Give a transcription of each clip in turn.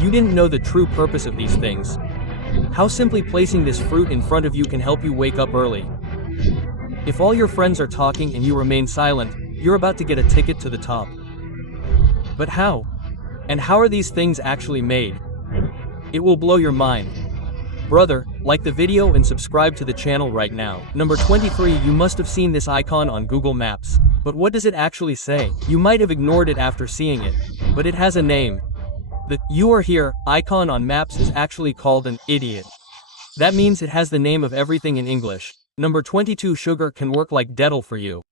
You didn't know the true purpose of these things. How simply placing this fruit in front of you can help you wake up early. If all your friends are talking and you remain silent, you're about to get a ticket to the top. But how? And how are these things actually made? It will blow your mind. Brother, like the video and subscribe to the channel right now. Number 23. You must have seen this icon on Google Maps. But what does it actually say? You might have ignored it after seeing it. But it has a name. The "You are here" icon on maps is actually called an idiot. That means it has the name of everything in English. Number 22. Sugar can work like dental for you.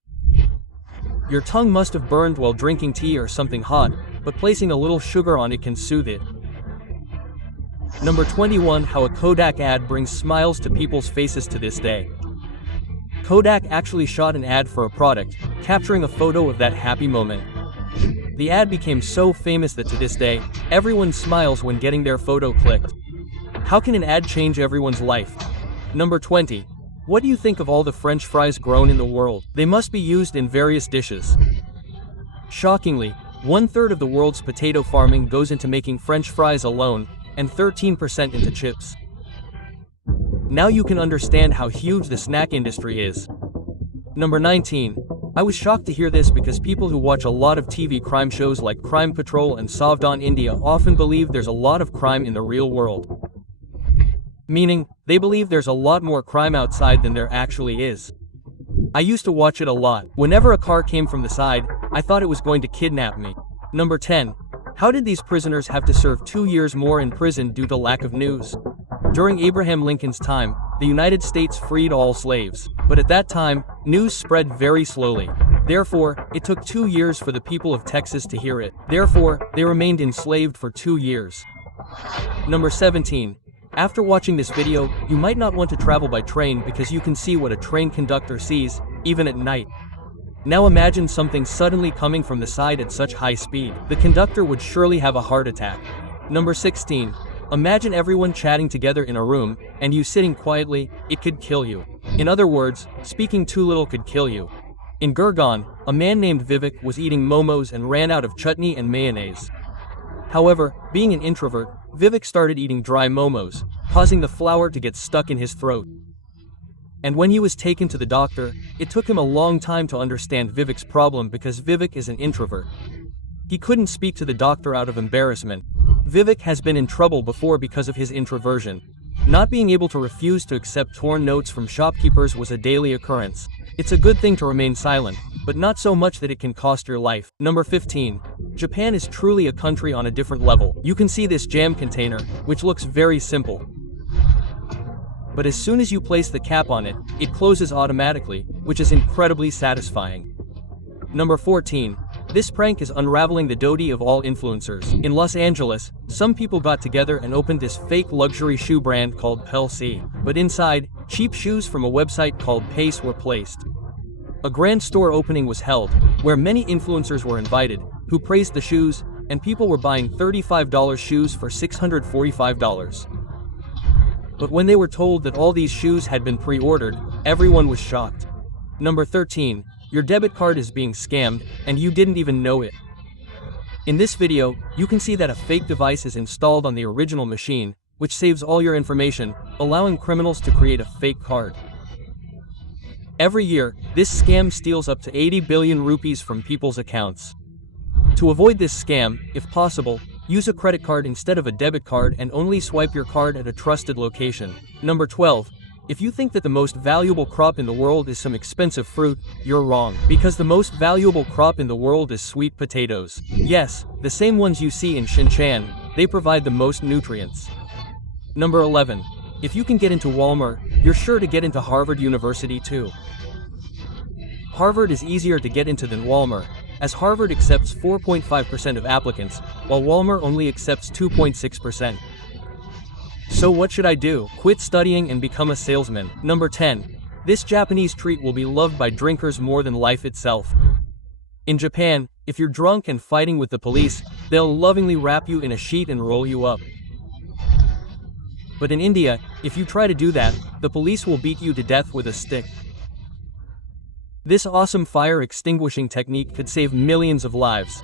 Your tongue must have burned while drinking tea or something hot, but placing a little sugar on it can soothe it. Number 21. How a Kodak ad brings smiles to people's faces to this day. Kodak actually shot an ad for a product, capturing a photo of that happy moment. The ad became so famous that to this day, everyone smiles when getting their photo clicked. How can an ad change everyone's life? Number 20. What do you think of all the French fries grown in the world? They must be used in various dishes. Shockingly, 1/3 of the world's potato farming goes into making French fries alone, and 13% into chips. Now you can understand how huge the snack industry is. Number 19. I was shocked to hear this because people who watch a lot of TV crime shows like Crime Patrol and Savdhan India often believe there's a lot of crime in the real world. Meaning, they believe there's a lot more crime outside than there actually is. I used to watch it a lot. Whenever a car came from the side, I thought it was going to kidnap me. Number 10. How did these prisoners have to serve 2 years more in prison due to lack of news? During Abraham Lincoln's time, the United States freed all slaves. But at that time, news spread very slowly. Therefore, it took 2 years for the people of Texas to hear it. Therefore, they remained enslaved for 2 years. Number 17. After watching this video, you might not want to travel by train because you can see what a train conductor sees, even at night. Now imagine something suddenly coming from the side at such high speed. The conductor would surely have a heart attack. Number 16. Imagine everyone chatting together in a room, and you sitting quietly. It could kill you. In other words, speaking too little could kill you. In Gurgaon, a man named Vivek was eating momos and ran out of chutney and mayonnaise. However, being an introvert, Vivek started eating dry momos, causing the flour to get stuck in his throat. And when he was taken to the doctor, it took him a long time to understand Vivek's problem because Vivek is an introvert. He couldn't speak to the doctor out of embarrassment. Vivek has been in trouble before because of his introversion. Not being able to refuse to accept torn notes from shopkeepers was a daily occurrence. It's a good thing to remain silent, but not so much that it can cost your life. Number 15. Japan is truly a country on a different level. You can see this jam container, which looks very simple. But as soon as you place the cap on it, it closes automatically, which is incredibly satisfying. Number 14. This prank is unraveling the doti of all influencers. In Los Angeles, some people got together and opened this fake luxury shoe brand called Pehle. But inside, cheap shoes from a website called Pace were placed. A grand store opening was held, where many influencers were invited, who praised the shoes, and people were buying $35 shoes for $645. But when they were told that all these shoes had been pre-ordered, everyone was shocked. Number 13. Your debit card is being scammed, and you didn't even know it. In this video, you can see that a fake device is installed on the original machine, which saves all your information, allowing criminals to create a fake card. Every year, this scam steals up to 80 billion rupees from people's accounts. To avoid this scam, if possible, use a credit card instead of a debit card and only swipe your card at a trusted location. Number 12. If you think that the most valuable crop in the world is some expensive fruit, you're wrong. Because the most valuable crop in the world is sweet potatoes. Yes, the same ones you see in Shinchan, they provide the most nutrients. Number 11. If you can get into Walmart, you're sure to get into Harvard University too. Harvard is easier to get into than Walmart, as Harvard accepts 4.5% of applicants, while Walmart only accepts 2.6%. So what should I do? Quit studying and become a salesman. Number 10. This Japanese treat will be loved by drinkers more than life itself. In Japan, if you're drunk and fighting with the police, they'll lovingly wrap you in a sheet and roll you up. But in India, if you try to do that, the police will beat you to death with a stick. This awesome fire extinguishing technique could save millions of lives.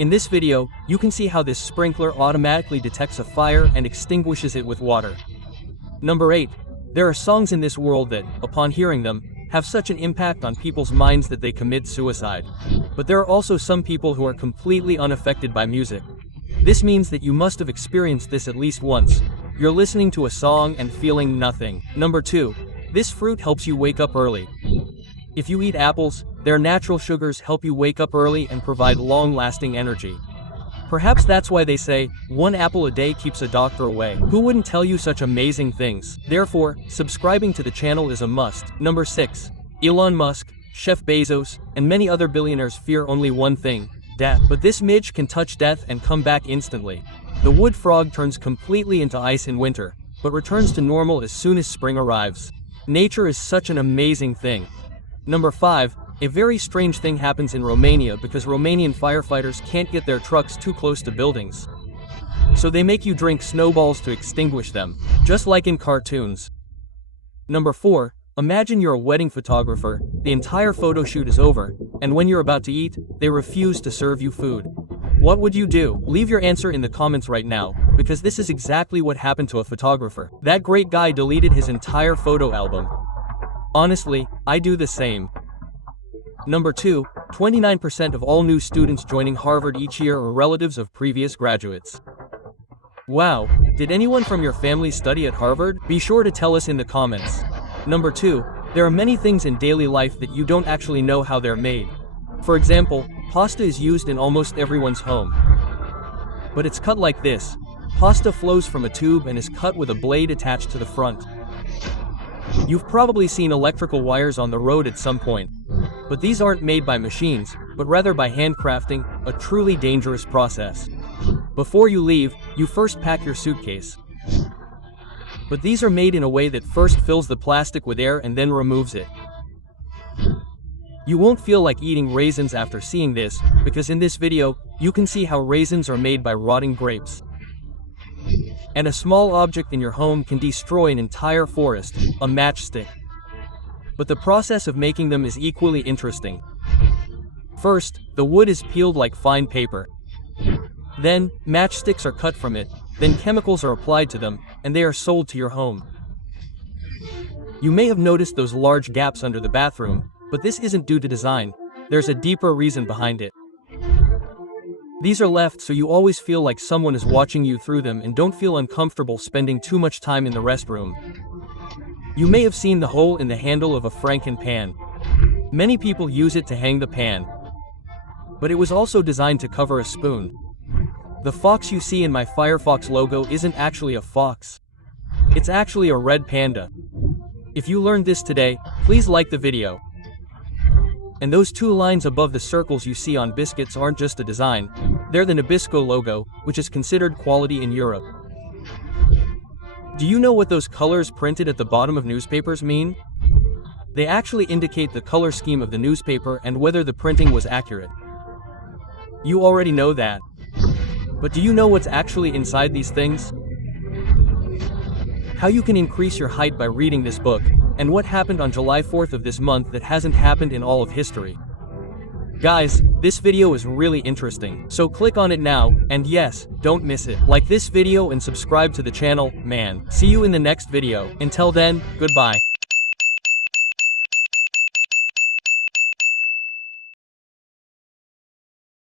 In this video, you can see how this sprinkler automatically detects a fire and extinguishes it with water. Number 8. There are songs in this world that, upon hearing them, have such an impact on people's minds that they commit suicide. But there are also some people who are completely unaffected by music. This means that you must have experienced this at least once. You're listening to a song and feeling nothing. Number 2. This fruit helps you wake up early. If you eat apples, their natural sugars help you wake up early and provide long-lasting energy. Perhaps that's why they say, one apple a day keeps a doctor away. Who wouldn't tell you such amazing things? Therefore, subscribing to the channel is a must. Number 6. Elon Musk, Chef Bezos, and many other billionaires fear only one thing: death. But this midge can touch death and come back instantly. The wood frog turns completely into ice in winter, but returns to normal as soon as spring arrives. Nature is such an amazing thing. Number 5. A very strange thing happens in Romania because Romanian firefighters can't get their trucks too close to buildings. So they make you drink snowballs to extinguish them, just like in cartoons. Number 4. Imagine you're a wedding photographer, the entire photo shoot is over, and when you're about to eat, they refuse to serve you food. What would you do? Leave your answer in the comments right now, because this is exactly what happened to a photographer. That great guy deleted his entire photo album. Honestly, I do the same. Number 2. 29% of all new students joining Harvard each year are relatives of previous graduates. Wow, did anyone from your family study at Harvard? Be sure to tell us in the comments. Number 2. There are many things in daily life that you don't actually know how they're made. For example, pasta is used in almost everyone's home. But it's cut like this. Pasta flows from a tube and is cut with a blade attached to the front. You've probably seen electrical wires on the road at some point. But these aren't made by machines, but rather by handcrafting, a truly dangerous process. Before you leave, you first pack your suitcase. But these are made in a way that first fills the plastic with air and then removes it. You won't feel like eating raisins after seeing this, because in this video, you can see how raisins are made by rotting grapes. And a small object in your home can destroy an entire forest, a matchstick. But the process of making them is equally interesting. First, the wood is peeled like fine paper. Then, matchsticks are cut from it, then chemicals are applied to them, and they are sold to your home. You may have noticed those large gaps under the bathroom, but this isn't due to design. There's a deeper reason behind it. These are left so you always feel like someone is watching you through them and don't feel uncomfortable spending too much time in the restroom. You may have seen the hole in the handle of a Franken pan. Many people use it to hang the pan. But it was also designed to cover a spoon. The fox you see in my Firefox logo isn't actually a fox. It's actually a red panda. If you learned this today, please like the video. And those 2 lines above the circles you see on biscuits aren't just a design, they're the Nabisco logo, which is considered quality in Europe. Do you know what those colors printed at the bottom of newspapers mean? They actually indicate the color scheme of the newspaper and whether the printing was accurate. You already know that. But do you know what's actually inside these things? How you can increase your height by reading this book, and what happened on July 4th of this month that hasn't happened in all of history. Guys, this video is really interesting, so click on it now, and yes, don't miss it. Like this video and subscribe to the channel, man. See you in the next video. Until then, goodbye.